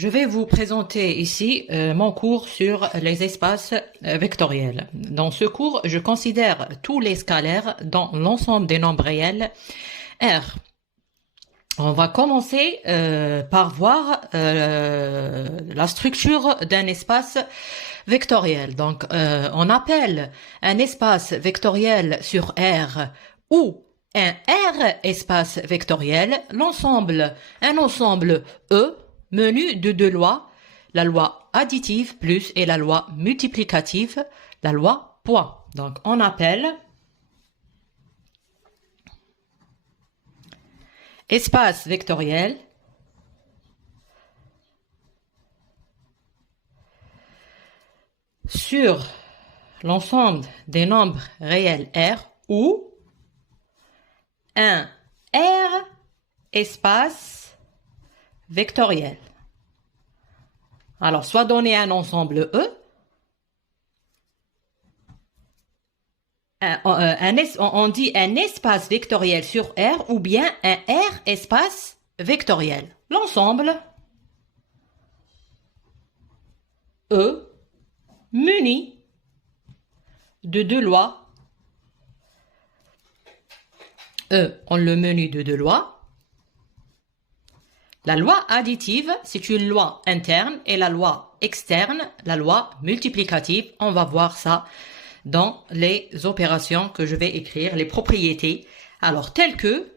Je vais vous présenter ici mon cours sur les espaces vectoriels. Dans ce cours, je considère tous les scalaires dans l'ensemble des nombres réels R. On va commencer par voir la structure d'un espace vectoriel. Donc, on appelle un espace vectoriel sur R ou un R espace vectoriel un ensemble E menu de deux lois, la loi additive plus et la loi multiplicative, la loi point. Donc, on appelle espace vectoriel sur l'ensemble des nombres réels R ou un R espace vectoriel. Alors, soit donner un ensemble E, on dit un espace vectoriel sur R ou bien un R espace vectoriel. L'ensemble E muni de deux lois. E, on le menu de deux lois. La loi additive, c'est une loi interne et la loi externe, la loi multiplicative. On va voir ça dans les opérations que je vais écrire, les propriétés. Alors, telles que,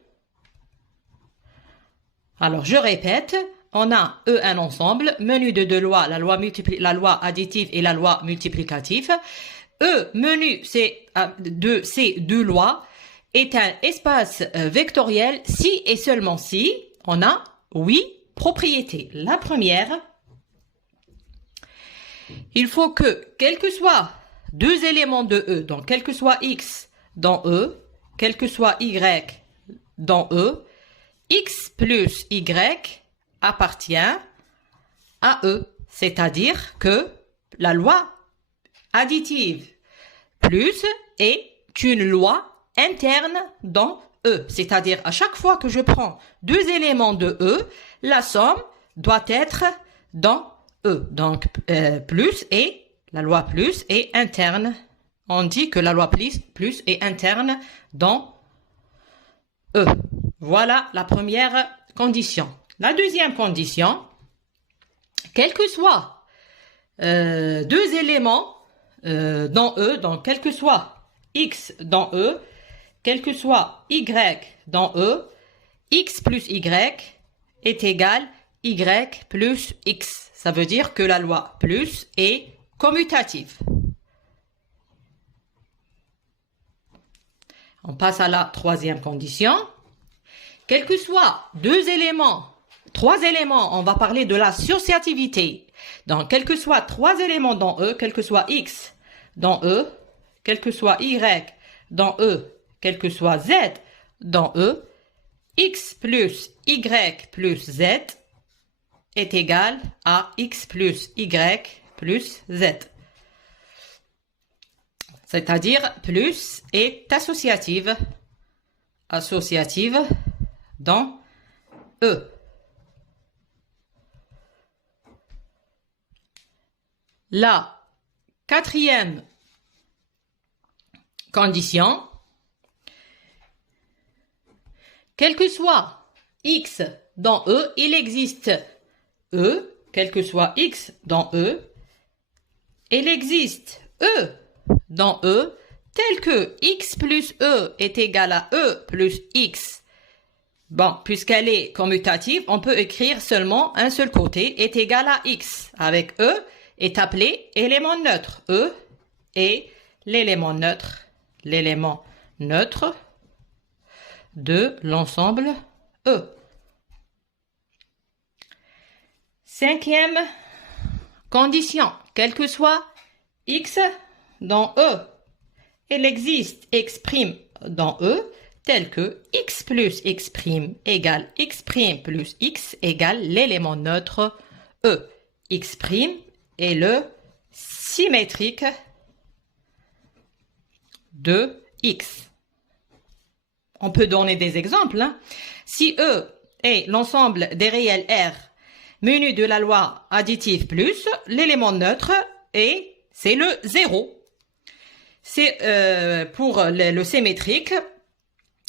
alors je répète, on a E un ensemble, menu de deux lois, la loi additive et la loi multiplicative. E menu de ces deux lois est un espace vectoriel si et seulement si on a 8 propriétés. La première, il faut que, quel que soit deux éléments de E, donc quel que soit X dans E, quel que soit Y dans E, X plus Y appartient à E. C'est-à-dire que la loi additive plus est une loi interne dans E. C'est-à-dire à chaque fois que je prends deux éléments de E, la somme doit être dans E. Donc plus et la loi plus est interne. On dit que la loi plus est interne dans E. Voilà la première condition. La deuxième condition, quel que soit deux éléments dans E, donc quel que soit X dans E, quel que soit Y dans E, X plus Y est égal Y plus X. Ça veut dire que la loi plus est commutative. On passe à la troisième condition. Quel que soit deux éléments, trois éléments, on va parler de l'associativité. Donc, quel que soit trois éléments dans E, quel que soit X dans E, quel que soit Y dans E, quel que soit Z dans E, X plus Y plus Z est égal à X plus Y plus Z. C'est-à-dire plus est associative dans E. La quatrième condition, quel que soit X dans E, il existe E, quel que soit X dans E, il existe E dans E, tel que X plus E est égal à E plus X. Bon, puisqu'elle est commutative, on peut écrire seulement un seul côté est égal à X. Avec E est appelé élément neutre. E est l'élément neutre de l'ensemble E. Cinquième condition, quel que soit X dans E, il existe X' dans E, tel que X plus X' égale X' plus X égale l'élément neutre E. X' est le symétrique de X. On peut donner des exemples. Si E est l'ensemble des réels R menu de la loi additive plus l'élément neutre et c'est le 0. C'est pour le symétrique.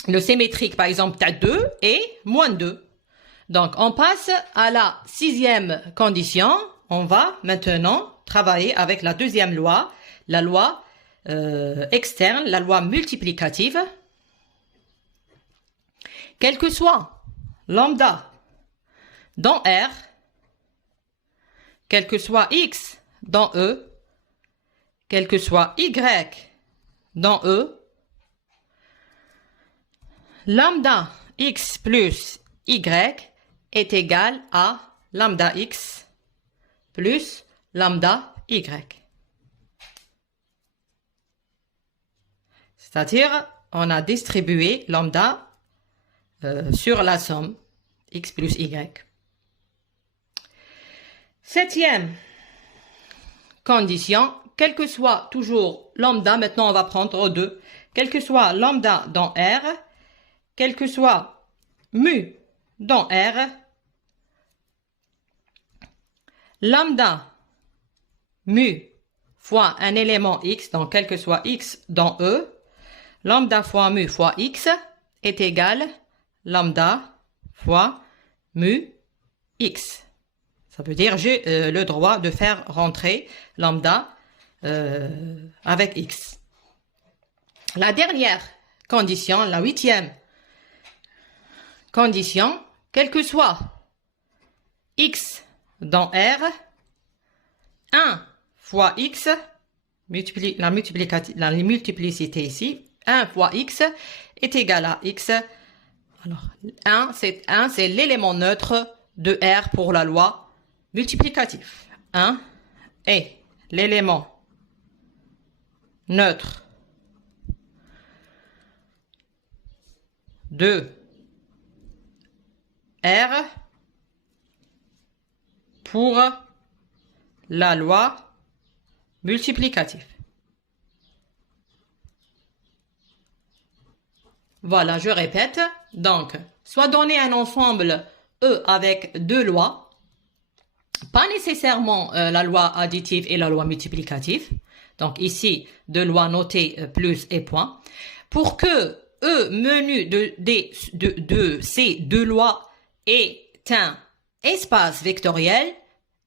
Le symétrique, par exemple, tu as 2 et moins 2. Donc, on passe à la 6e condition. On va maintenant travailler avec la 2e loi, la loi externe, la loi multiplicative. Quel que soit lambda dans R, quel que soit X dans E, quel que soit Y dans E, lambda X plus Y est égal à lambda X plus lambda Y. C'est-à-dire, on a distribué lambda sur la somme X plus Y. 7e condition, quel que soit toujours lambda, maintenant on va prendre 2, quel que soit lambda dans R, quel que soit mu dans R, lambda mu fois un élément X, donc quel que soit X dans E, lambda fois mu fois X est égal lambda fois mu X. Ça veut dire j'ai le droit de faire rentrer lambda avec X. La dernière condition, la 8e condition, quel que soit X dans R, 1 fois X, la multiplicité ici, 1 fois X est égal à X. Alors, 1, c'est l'élément neutre de R pour la loi multiplicative. 1 est l'élément neutre de R pour la loi multiplicative. Voilà, je répète. Donc, soit donner un ensemble E avec deux lois, pas nécessairement la loi additive et la loi multiplicative. Donc ici, deux lois notées plus et point. Pour que E menu de ces deux lois est un espace vectoriel,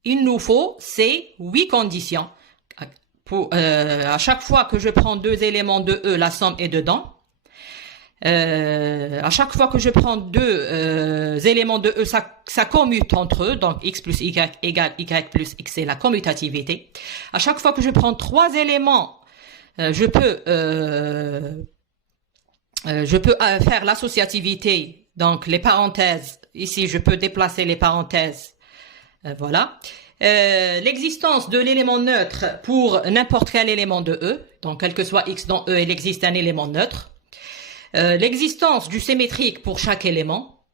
il nous faut ces 8 conditions. À chaque fois que je prends deux éléments de E, la somme est dedans. À chaque fois que je prends deux éléments de E, ça commute entre eux, donc X plus Y égale Y plus X, c'est la commutativité. À chaque fois que je prends trois éléments, je peux faire l'associativité, donc les parenthèses. Ici, je peux déplacer les parenthèses. Voilà. L'existence de l'élément neutre pour n'importe quel élément de E, donc quel que soit X dans E, il existe un élément neutre. L'existence du symétrique pour chaque élément,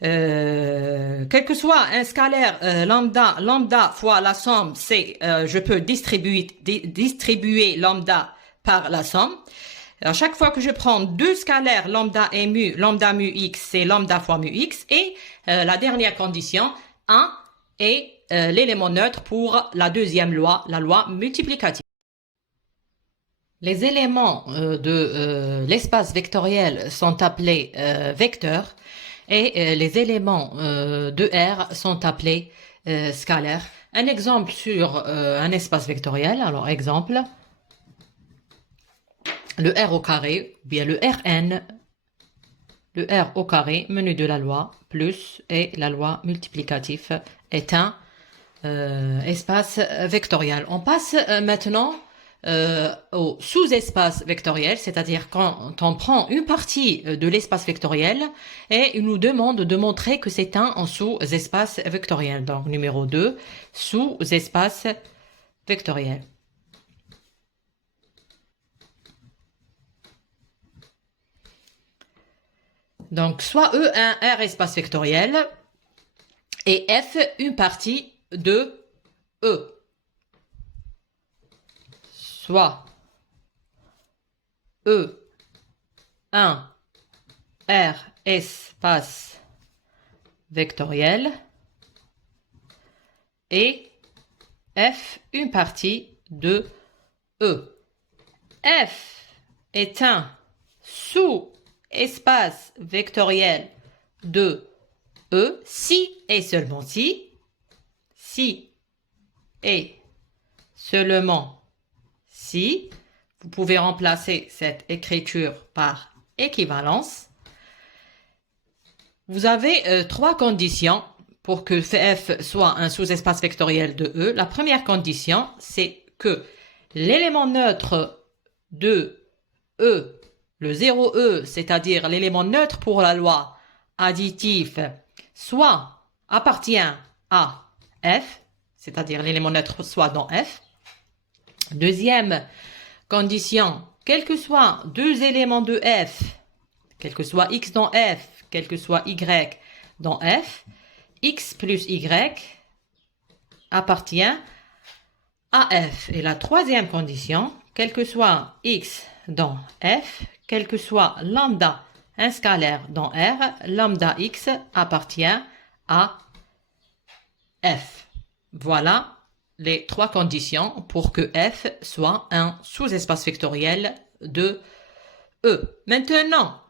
quel que soit un scalaire lambda fois la somme, c'est je peux distribuer lambda par la somme. À chaque fois que je prends deux scalaires lambda et mu, lambda mu x, c'est lambda fois mu x. Et la dernière condition, 1 est l'élément neutre pour la deuxième loi, la loi multiplicative. Les éléments de l'espace vectoriel sont appelés vecteurs et les éléments de R sont appelés scalaires. Un exemple sur un espace vectoriel, alors exemple, le R au carré, ou bien le Rn, le R au carré, menu de la loi, plus, et la loi multiplicative est un espace vectoriel. On passe maintenant au sous-espace vectoriel, c'est-à-dire quand on prend une partie de l'espace vectoriel et il nous demande de montrer que c'est un sous-espace vectoriel. Donc numéro 2, sous-espace vectoriel. Donc soit E un R espace vectoriel et F une partie de E. Soit E, 1, R, espace vectoriel, et F une partie de E. F est un sous-espace vectoriel de E si et seulement si et seulement si, vous pouvez remplacer cette écriture par équivalence. Vous avez trois conditions pour que F soit un sous-espace vectoriel de E. La première condition, c'est que l'élément neutre de E, le 0E, c'est-à-dire l'élément neutre pour la loi additive, soit appartient à F, c'est-à-dire l'élément neutre soit dans F. Deuxième condition, quels que soient deux éléments de F, quel que soit X dans F, quel que soit Y dans F, X plus Y appartient à F. Et la troisième condition, quel que soit X dans F, quel que soit lambda, un scalaire dans R, lambda X appartient à F. Voilà les trois conditions pour que F soit un sous-espace vectoriel de E. Maintenant,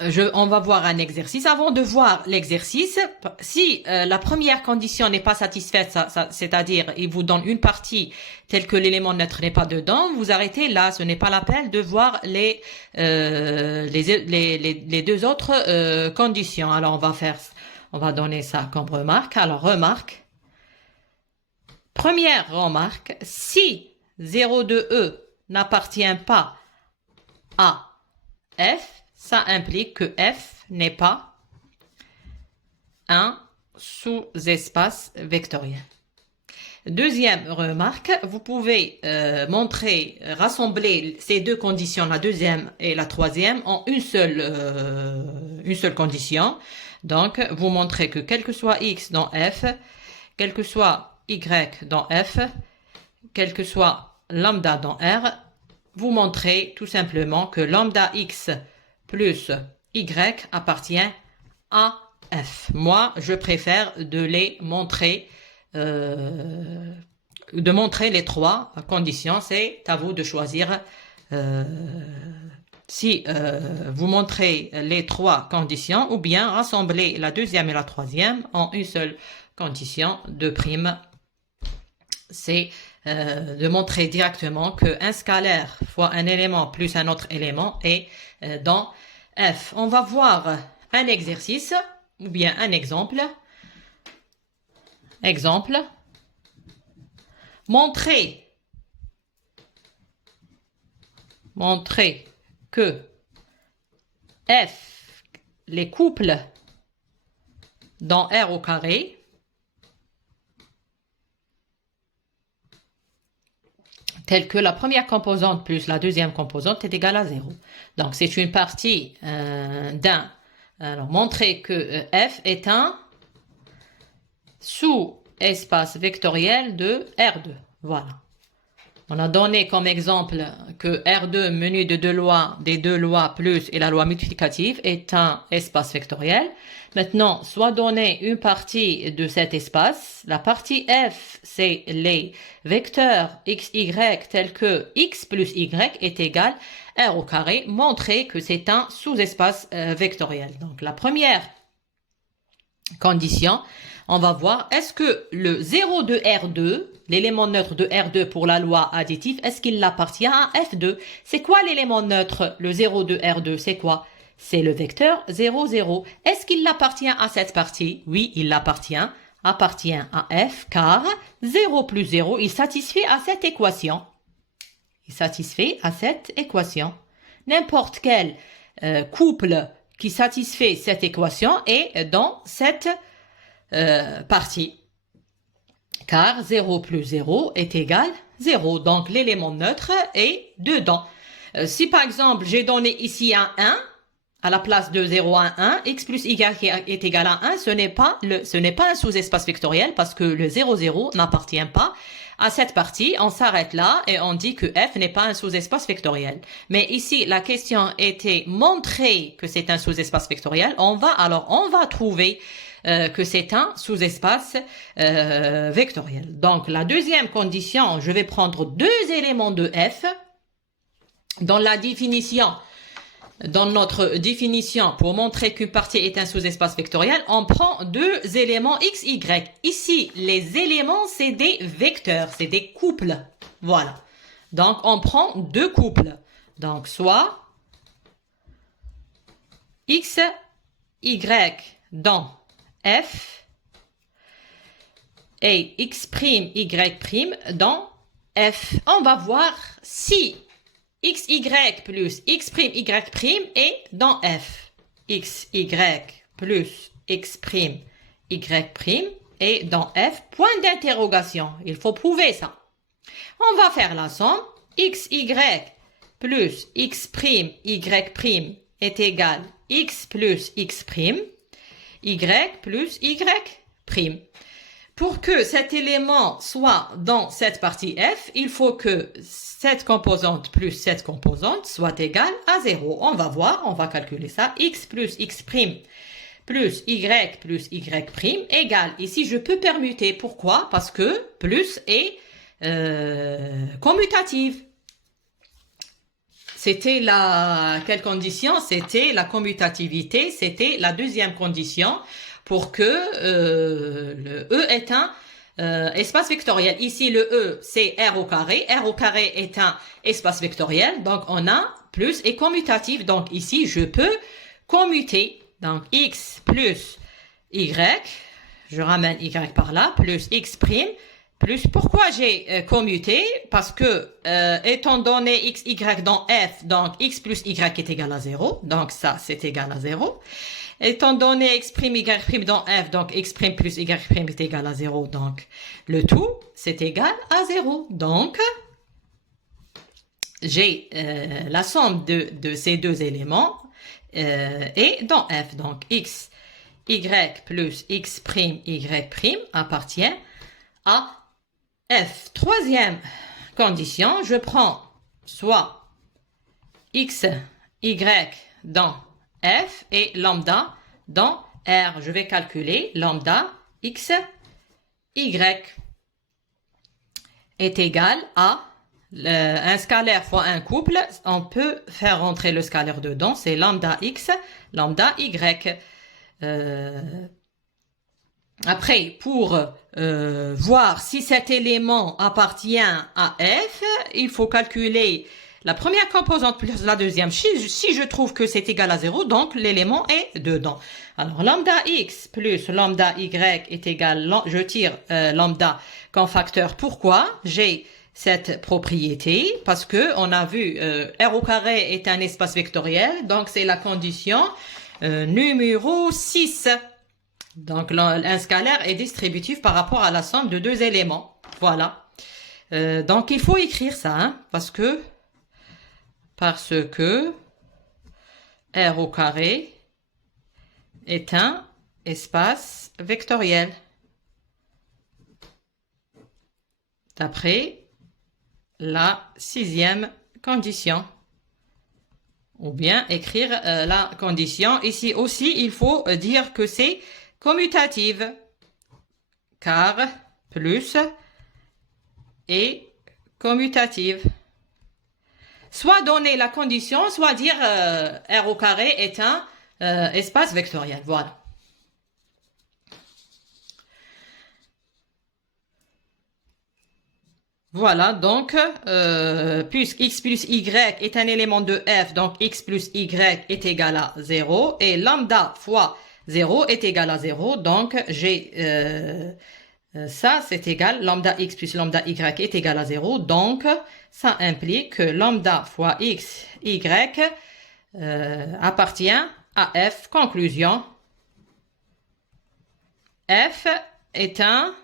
on va voir un exercice. Avant de voir l'exercice, si la première condition n'est pas satisfaite, c'est-à-dire il vous donne une partie telle que l'élément neutre n'est pas dedans, vous arrêtez là. Ce n'est pas la peine de voir les deux autres conditions. Alors on va donner ça comme remarque. Alors remarque. Première remarque, si 0 de E n'appartient pas à F, ça implique que F n'est pas un sous-espace vectoriel. Deuxième remarque, vous pouvez rassembler ces deux conditions, la deuxième et la troisième, en une seule condition. Donc, vous montrez que quel que soit X dans F, quel que soit Y dans F, quel que soit lambda dans R, vous montrez tout simplement que lambda X plus Y appartient à F. Moi, je préfère de les montrer, les trois conditions. C'est à vous de choisir. Si vous montrez les trois conditions, ou bien rassembler la deuxième et la troisième en une seule condition de prime. C'est de montrer directement qu'un scalaire fois un élément plus un autre élément est dans F. On va voir un exercice ou bien un exemple. Exemple. Montrer que F, les couples dans R au carré, telle que la première composante plus la deuxième composante est égale à 0. Donc, c'est une partie d'un. Alors, montrer que F est un sous-espace vectoriel de R2. Voilà. On a donné comme exemple que R2 menu de des deux lois plus et la loi multiplicative est un espace vectoriel. Maintenant, soit donné une partie de cet espace. La partie F, c'est les vecteurs x, y tels que x plus y est égal R au carré. Montrer que c'est un sous-espace vectoriel. Donc, la première condition, on va voir, est-ce que le 0 de R2, l'élément neutre de R2 pour la loi additive, est-ce qu'il appartient à F2? C'est quoi l'élément neutre, le 0 de R2? C'est quoi? C'est le vecteur 0, 0. Est-ce qu'il appartient à cette partie? Oui, il appartient à F, car 0 plus 0, il satisfait à cette équation. N'importe quel couple qui satisfait cette équation est dans cette partie. Car 0 plus 0 est égal 0. Donc, l'élément neutre est dedans. Si par exemple, j'ai donné ici un 1, à la place de 0 à 1, x plus y est égal à 1, ce n'est pas un sous-espace vectoriel parce que le 0, 0 n'appartient pas à cette partie. On s'arrête là et on dit que f n'est pas un sous-espace vectoriel. Mais ici, la question était montrer que c'est un sous-espace vectoriel. On va trouver que c'est un sous-espace vectoriel. Donc, la deuxième condition, je vais prendre deux éléments de F. Dans la définition, dans notre définition, pour montrer qu'une partie est un sous-espace vectoriel, on prend deux éléments x, y. Ici, les éléments, c'est des vecteurs, c'est des couples. Voilà. Donc, on prend deux couples. Donc, soit x, y dans F et x', y' dans F. On va voir si xy plus x', y' est dans F. xy plus x', y' est dans F. Point d'interrogation. Il faut prouver ça. On va faire la somme. xy plus x', y' est égal x plus x', y plus y'. Pour que cet élément soit dans cette partie F, il faut que cette composante plus cette composante soit égale à 0. On va voir, on va calculer ça. X plus x' plus y' égale. Ici, je peux permuter. Pourquoi? Parce que plus est commutative. C'était quelle condition? C'était la commutativité. C'était la deuxième condition pour que le E est un espace vectoriel. Ici, le E, c'est R au carré. R au carré est un espace vectoriel. Donc, on a plus et commutatif. Donc, ici, je peux commuter. Donc, X plus Y. Je ramène Y par là. Plus X'. Plus, pourquoi j'ai commuté? Parce que, étant donné x, y dans F, donc x plus y est égal à 0. Donc, ça, c'est égal à 0. Étant donné x', y' dans F, donc x' plus y' est égal à 0. Donc, le tout, c'est égal à 0. Donc, j'ai la somme de ces deux éléments est dans F. Donc, x, y plus x', y' appartient à F. Troisième condition, je prends soit x, y dans F et lambda dans R. Je vais calculer lambda x, y est égal à un scalaire fois un couple. On peut faire rentrer le scalaire dedans. C'est lambda x, lambda y. Après, pour voir si cet élément appartient à F, il faut calculer la première composante plus la deuxième. Si je trouve que c'est égal à 0, donc l'élément est dedans. Alors, lambda x plus lambda y est égal, je tire lambda comme facteur. Pourquoi? J'ai cette propriété parce que on a vu R au carré est un espace vectoriel, donc c'est la condition numéro 6. Donc, un scalaire est distributif par rapport à la somme de deux éléments. Voilà. Donc, il faut écrire ça, hein, parce que R au carré est un espace vectoriel. D'après la sixième condition. Ou bien écrire la condition. Ici aussi, il faut dire que c'est commutative, car plus est commutative. Soit donner la condition, soit dire R au carré est un espace vectoriel. Voilà. Voilà, donc, puisque x plus y est un élément de F, donc x plus y est égal à 0, et lambda fois 0 est égal à 0, donc j'ai ça, c'est égal, lambda x plus lambda y est égal à 0, donc ça implique que lambda fois x, y appartient à F. Conclusion, F est un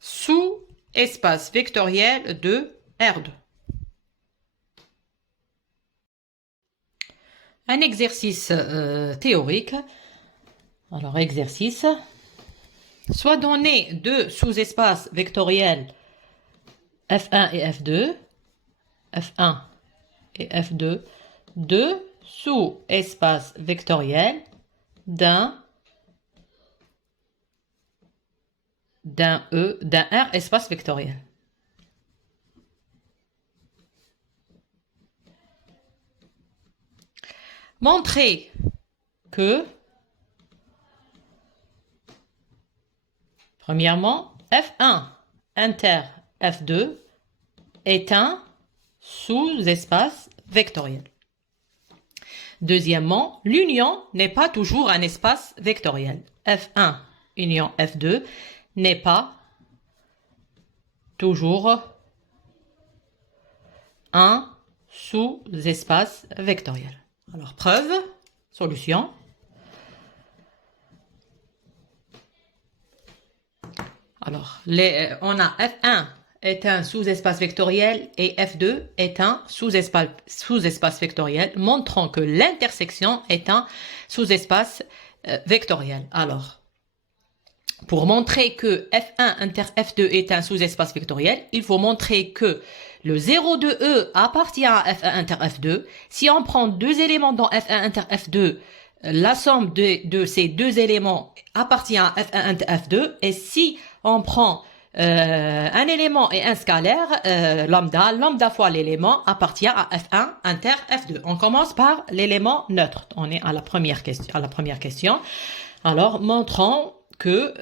sous-espace vectoriel de R2. Un exercice théorique. Alors, exercice. Soit donné deux sous-espaces vectoriels F1 et F2. F1 et F2. Deux sous-espaces vectoriels d'un d'un R espace vectoriel. Montrer que, premièrement, F1 inter F2 est un sous-espace vectoriel. Deuxièmement, l'union n'est pas toujours un espace vectoriel. F1 union F2 n'est pas toujours un sous-espace vectoriel. Alors, preuve, solution. Alors, on a F1 est un sous-espace vectoriel et F2 est un sous-espace vectoriel, montrant que l'intersection est un sous-espace vectoriel. Alors, pour montrer que F1 inter F2 est un sous-espace vectoriel, il faut montrer que le 0 de E appartient à F1 inter F2. Si on prend deux éléments dans F1 inter F2, la somme de ces deux éléments appartient à F1 inter F2. Et si on prend un élément et un scalaire, lambda fois l'élément appartient à F1 inter F2. On commence par l'élément neutre. On est à la première question. Alors, montrons les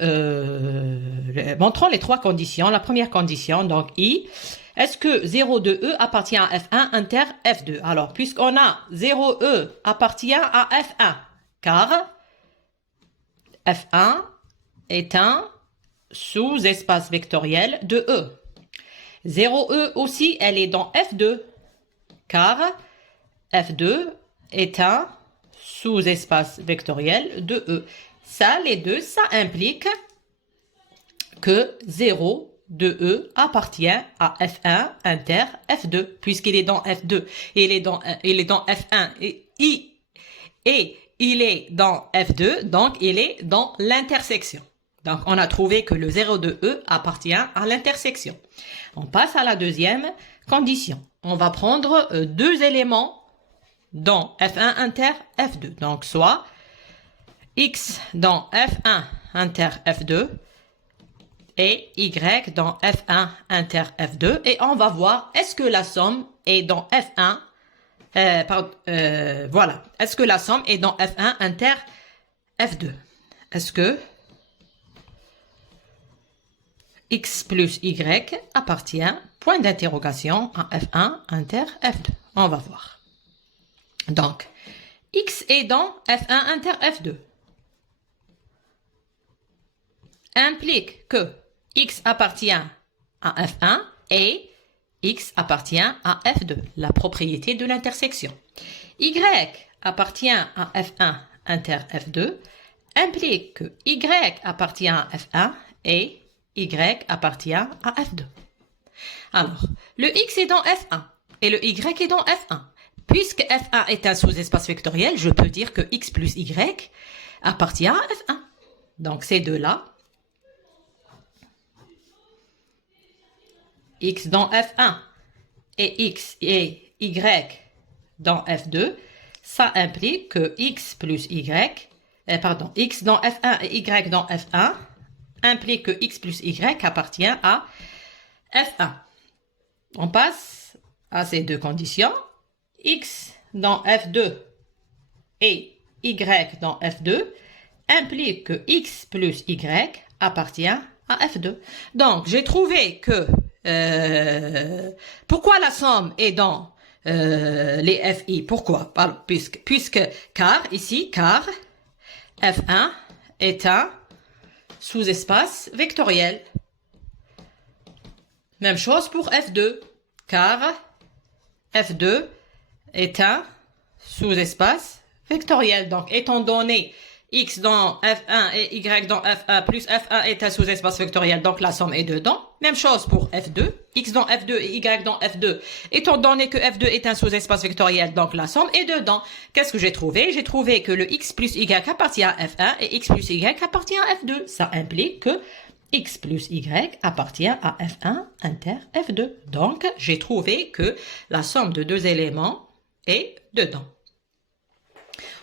trois conditions. La première condition, donc I, est-ce que 0 de E appartient à F1 inter F2? Alors, puisqu'on a 0E appartient à F1, car F1 est un sous-espace vectoriel de E. 0E aussi, elle est dans F2, car F2 est un sous-espace vectoriel de E. Ça, les deux, ça implique que 0 de E appartient à F1 inter F2, puisqu'il est dans F2, il est dans F1 et il est dans F2, donc il est dans l'intersection. Donc, on a trouvé que le 0 de E appartient à l'intersection. On passe à la deuxième condition. On va prendre deux éléments dans F1 inter F2. Donc, soit X dans F1 inter F2 et Y dans F1 inter F2. Et on va voir, est-ce que la somme est dans F1 voilà. Est-ce que la somme est dans F1 inter F2? Est-ce que X plus Y appartient, point d'interrogation, à F1 inter F2? On va voir. Donc, X est dans F1 inter F2. Implique que X appartient à F1 et X appartient à F2, la propriété de l'intersection. Y appartient à F1 inter F2, implique que Y appartient à F1 et Y appartient à F2. Alors, le X est dans F1 et le Y est dans F1. Puisque F1 est un sous-espace vectoriel, je peux dire que X plus Y appartient à F1. Donc, ces deux-là, X dans F1 et X et Y dans F2, ça implique que X plus Y, X dans F1 et Y dans F1 implique que X plus Y appartient à F1. On passe à ces deux conditions. X dans F2 et Y dans F2 implique que X plus Y appartient à F2. Donc, j'ai trouvé que pourquoi la somme est dans les FI? Pourquoi? Car F1 est un sous-espace vectoriel. Même chose pour F2, car F2 est un sous-espace vectoriel. Donc, étant donné X dans F1 et Y dans F1 plus F1 est un sous-espace vectoriel, donc la somme est dedans. Même chose pour F2, X dans F2 et Y dans F2. Étant donné que F2 est un sous-espace vectoriel, donc la somme est dedans. Qu'est-ce que j'ai trouvé? J'ai trouvé que le X plus Y appartient à F1 et X plus Y appartient à F2. Ça implique que X plus Y appartient à F1 inter F2. Donc, j'ai trouvé que la somme de deux éléments est dedans.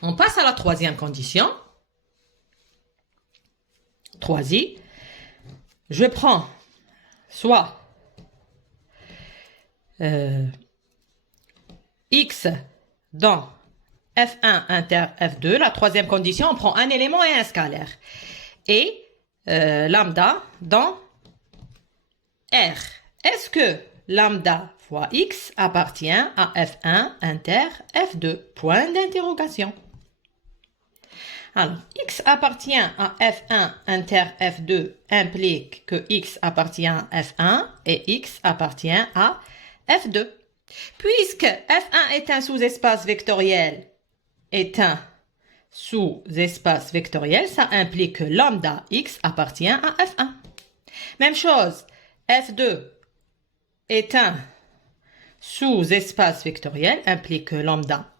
On passe à la troisième condition. 3i. je prends soit X dans F1 inter F2, la troisième condition, on prend un élément et un scalaire. Et lambda dans R. Est-ce que lambda fois X appartient à F1 inter F2? Point d'interrogation. Alors, X appartient à F1 inter F2 implique que X appartient à F1 et X appartient à F2. Puisque F1 est un sous-espace vectoriel, ça implique que lambda X appartient à F1. Même chose, F2 est un sous-espace vectoriel, implique que lambda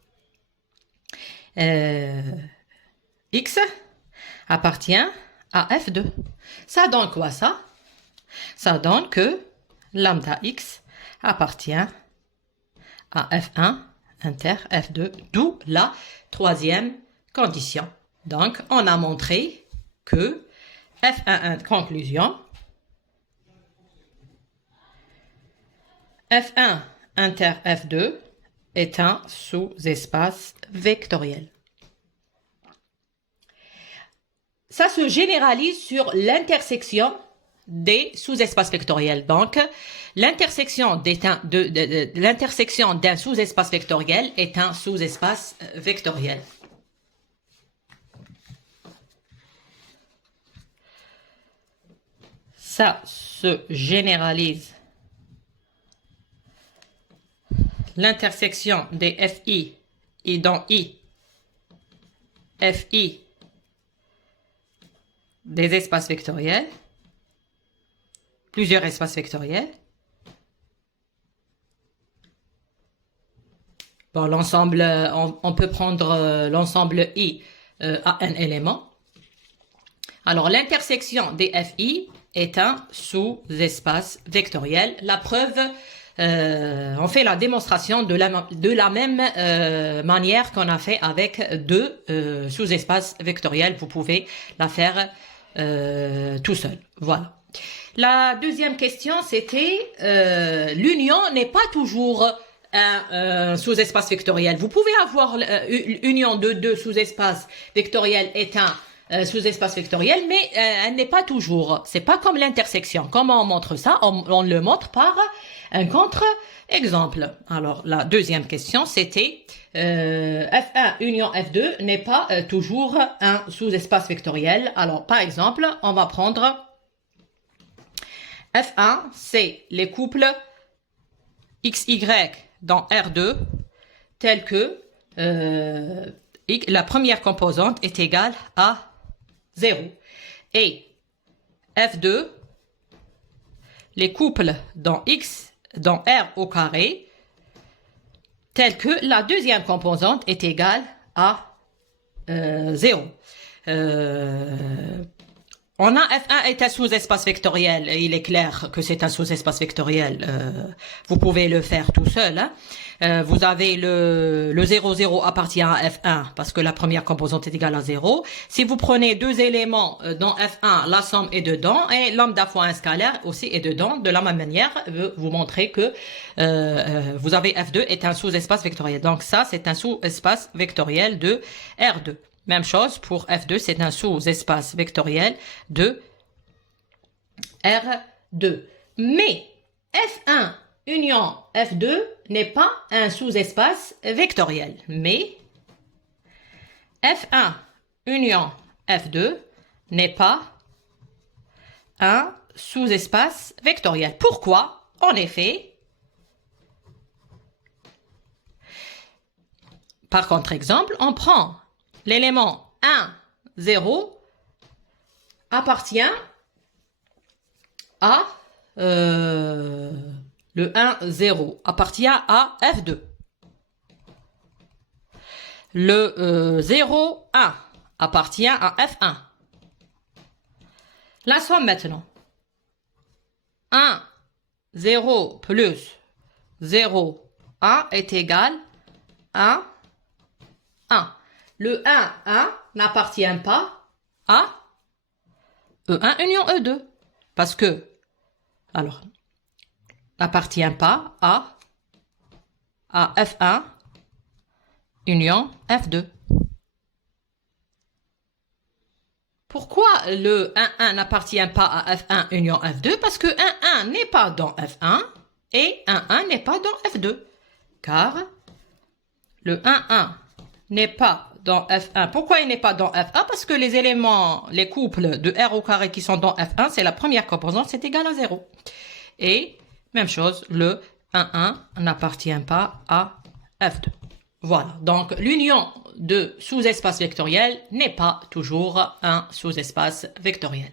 X appartient à F2. Ça donne quoi ça? Ça donne que lambda X appartient à F1 inter F2, d'où la troisième condition. Donc, on a montré que F1, conclusion, F1 inter F2 est un sous-espace vectoriel. Ça se généralise sur l'intersection des sous-espaces vectoriels. Donc, l'intersection d'un sous-espace vectoriel est un sous-espace vectoriel. Ça se généralise. L'intersection des FI et dans I, FI des espaces vectoriels, plusieurs espaces vectoriels. Bon, l'ensemble, on peut prendre l'ensemble I à un élément. Alors, l'intersection des FI est un sous-espace vectoriel. La preuve, on fait la démonstration de la même manière qu'on a fait avec deux sous-espaces vectoriels. Vous pouvez la faire tout seul. Voilà. La deuxième question, c'était l'union n'est pas toujours un sous-espace vectoriel. Vous pouvez avoir l'union de deux sous-espaces vectoriels est un sous-espace vectoriel, mais elle n'est pas toujours. C'est pas comme l'intersection. Comment on montre ça? On le montre par un contre-exemple. Alors, la deuxième question, c'était F1 union F2 n'est pas toujours un sous-espace vectoriel. Alors, par exemple, on va prendre F1, c'est les couples XY dans R2 tels que la première composante est égale à 0. Et F2, les couples dans X, dans R au carré, tels que la deuxième composante est égale à 0. On a F1 est un sous-espace vectoriel. Il est clair que c'est un sous-espace vectoriel. Vous pouvez le faire tout seul. Hein. Vous avez le 0, 0 appartient à F1 parce que la première composante est égale à 0. Si vous prenez deux éléments dans F1, la somme est dedans et lambda fois un scalaire aussi est dedans. De la même manière, vous montrez que vous avez F2 est un sous-espace vectoriel. Donc ça, c'est un sous-espace vectoriel de R2. Même chose pour F2, c'est un sous-espace vectoriel de R2. Mais F1 union F2 n'est pas un sous-espace vectoriel. Mais F1 union F2 n'est pas un sous-espace vectoriel. Pourquoi? En effet, par contre-exemple, on prend l'élément 1, 0 appartient à le 1, 0 appartient à F2. Le 0, 1 appartient à F1. La somme maintenant. 1, 0 plus 0, 1 est égal à 1. Le 1, 1 n'appartient pas à E1 union E2. Parce que, alors, n'appartient pas à F1 union F2. Pourquoi le 1,1 n'appartient pas à F1 union F2? Parce que 1,1 n'est pas dans F1 et 1,1 n'est pas dans F2. Car le 1,1 n'est pas dans F1. Pourquoi il n'est pas dans F1? Parce que les éléments, les couples de R au carré qui sont dans F1, c'est la première composante, c'est égal à 0. Et même chose, le 1,1 n'appartient pas à F2. Voilà, donc l'union de sous-espaces vectoriels n'est pas toujours un sous-espace vectoriel.